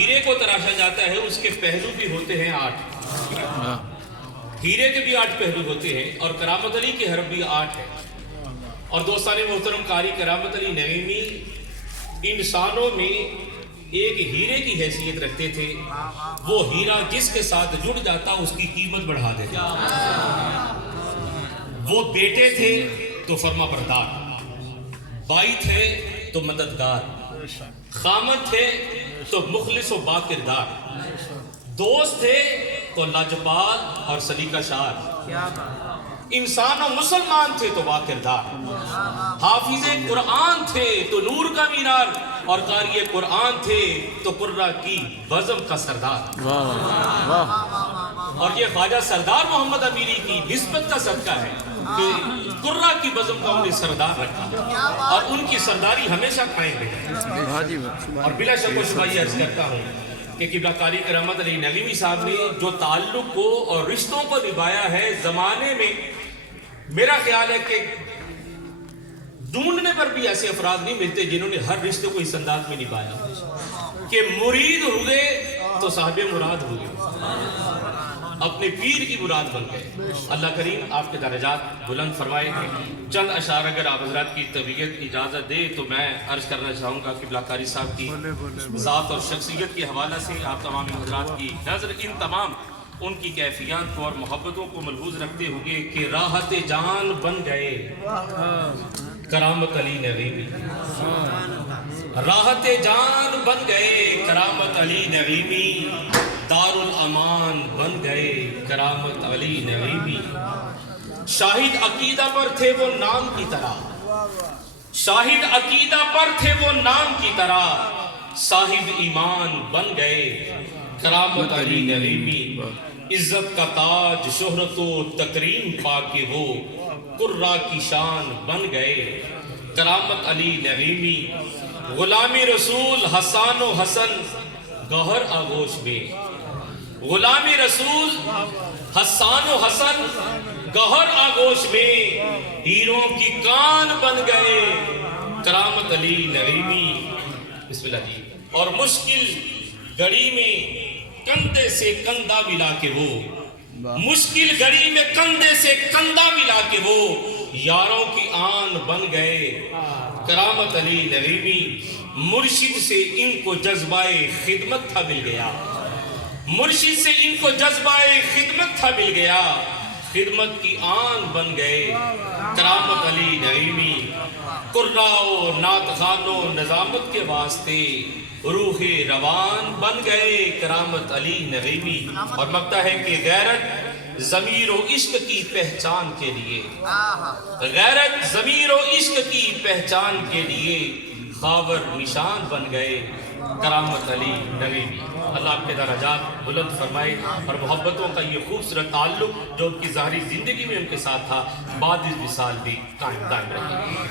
ہیرے کو تراشا جاتا ہے اس کے پہلو بھی ہوتے ہیں 8. ہیرے کے بھی 8 پہلو ہوتے ہیں اور کرامت علی کے حرف بھی 8 ہے. اور دوستان محترم، قاری کرامت علی نعیمی انسانوں میں ایک ہیرے کی حیثیت رکھتے تھے. وہ ہیرا جس کے ساتھ جڑ جاتا اس کی قیمت بڑھا دیتے. وہ بیٹے تھے تو فرما بردار، بھائی تھے تو مددگار، خامد تھے تو مخلص و با کردار، دوست تھے تو لاجپال اور سلیقہ شار، انسان و مسلمان تھے تو با کردار، حافظ قرآن تھے تو نور کا مینار، اور قاری قرآن تھے تو قرہ کی بزم کا سردار. اور یہ خواجہ سردار محمد امیری کی نسبت کا صدقہ ہے کہ قرہ کی بزم کا انہیں سردار رکھا اور ان کی سرداری ہمیشہ قائم رہی. اور بلا شک و شبہ یہ عرض کرتا ہوں کہ قبلہ قاری کرامت علی نعیمی صاحب نے جو تعلق کو اور رشتوں کو نبھایا ہے، زمانے میں میرا خیال ہے کہ ڈھونڈنے پر بھی ایسے افراد نہیں ملتے جنہوں نے ہر رشتے کو اس انداز میں نبھایا کہ مرید ہوئے تو صاحب مراد ہوئے، اپنے پیر کی مراد بن گئے. اللہ کریم آپ کے درجات بلند فرمائے. چند اشعار اگر آپ حضرات کی طبیعت اجازت دے تو میں عرض کرنا چاہوں گا. قبلہ قاری صاحب کی ذات اور شخصیت کے حوالہ سے آپ تمام حضرات کی نظر ان تمام ان کی کیفیات کو اور محبتوں کو ملحوظ رکھتے ہوئے کہ راحت جان بن گئے کرامت علی نعیمی، راحت جان بن گئے کرامت علی نعیمی، دار الامان بن گئے کرامت علی نعیمی. شاہد عقیدہ پر تھے وہ نام کی طرح، شاہد عقیدہ پر تھے وہ نام کی طرح، صاحب ایمان بن گئے کرامت علی نعیمی. عزت کا تاج شہرت و تکریم پا کے وہ قرہ کی شان بن گئے کرامت علی نعیمی. غلامی رسول حسان و حسن گوہر آغوش میں، غلامی رسول حسان و حسن گوہر آغوش میں، ہیروں کی کان بن گئے کرامت علی نعیمی. بسم اللہ جی. اور مشکل گھڑی میں کندھے سے کندھا ملا کے وہ، مشکل گھڑی میں کندھے سے کندھا ملا کے وہ یاروں کی آن بن گئے کرامت علی نعیمی. مرشد سے ان کو جذبہ خدمت تھا مل گیا، مرشد سے ان کو جذبہ خدمت تھا مل گیا، خدمت کی آن بن گئے کرامت علی نعیمی. قرہ و نعت خوان و نظامت کے واسطے روح روان بن گئے کرامت علی نعیمی. اور مکتا ہے کہ غیرت ضمیر و عشق کی پہچان کے لیے، غیرت ضمیر و عشق کی پہچان کے لیے خاور نشان بن گئے کرامت علی نعیمی. اللہ آپ کے درجات بلند فرمائے اور محبتوں کا یہ خوبصورت تعلق جو ان کی ظاہری زندگی میں ان کے ساتھ تھا بعد اس وصال بھی قائم دائم رہے.